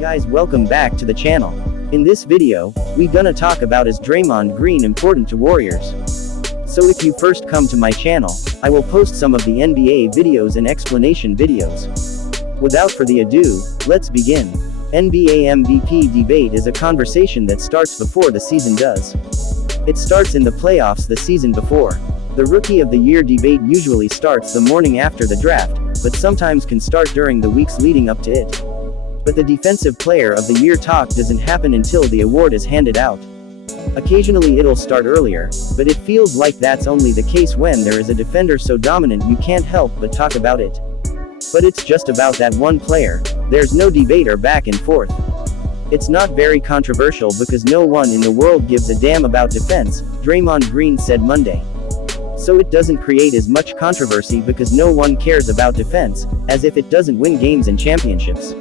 Guys, welcome back to the channel. In this video, we gonna talk about is Draymond Green important to Warriors. So if you first come to my channel, I will post some of the NBA videos and explanation videos. Without further ado, let's begin. NBA MVP debate is a conversation that starts before the season does. It starts in the playoffs the season before. The Rookie of the Year debate usually starts the morning after the draft, but sometimes can start during the weeks leading up to it. But the Defensive Player of the Year talk doesn't happen until the award is handed out. Occasionally it'll start earlier, but it feels like that's only the case when there is a defender so dominant you can't help but talk about it. But it's just about that one player. There's no debate or back and forth. It's not very controversial because no one in the world gives a damn about defense, Draymond Green said Monday. So it doesn't create as much controversy because no one cares about defense, as if it doesn't win games and championships.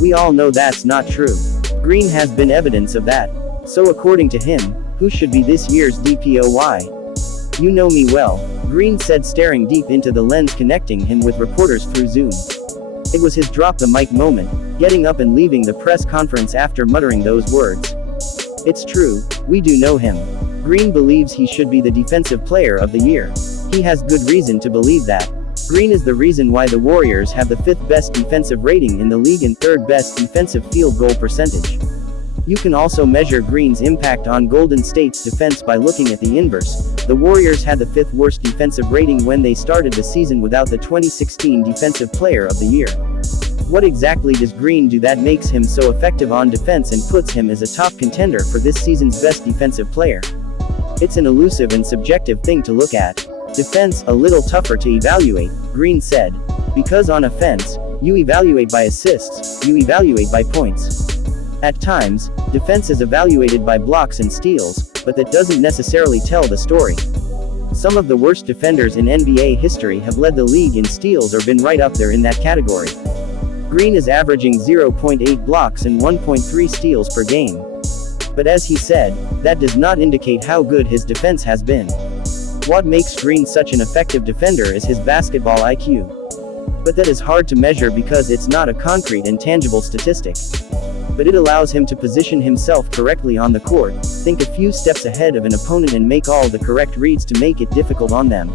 We all know that's not true. Green has been evidence of that. So according to him, who should be this year's DPOY? You know me well, Green said, staring deep into the lens connecting him with reporters through Zoom. It was his drop the mic moment, getting up and leaving the press conference after muttering those words. It's true, we do know him. Green believes he should be the Defensive Player of the Year. He has good reason to believe that. Green is the reason why the Warriors have the 5th best defensive rating in the league and 3rd best defensive field goal percentage. You can also measure Green's impact on Golden State's defense by looking at the inverse. The Warriors had the 5th worst defensive rating when they started the season without the 2016 Defensive Player of the Year. What exactly does Green do that makes him so effective on defense and puts him as a top contender for this season's best defensive player? It's an elusive and subjective thing to look at. Defense, a little tougher to evaluate, Green said. Because on offense, you evaluate by assists, you evaluate by points. At times, defense is evaluated by blocks and steals, but that doesn't necessarily tell the story. Some of the worst defenders in NBA history have led the league in steals or been right up there in that category. Green is averaging 0.8 blocks and 1.3 steals per game. But as he said, that does not indicate how good his defense has been. What makes Green such an effective defender is his basketball IQ. But that is hard to measure because it's not a concrete and tangible statistic. But it allows him to position himself correctly on the court, think a few steps ahead of an opponent and make all the correct reads to make it difficult on them.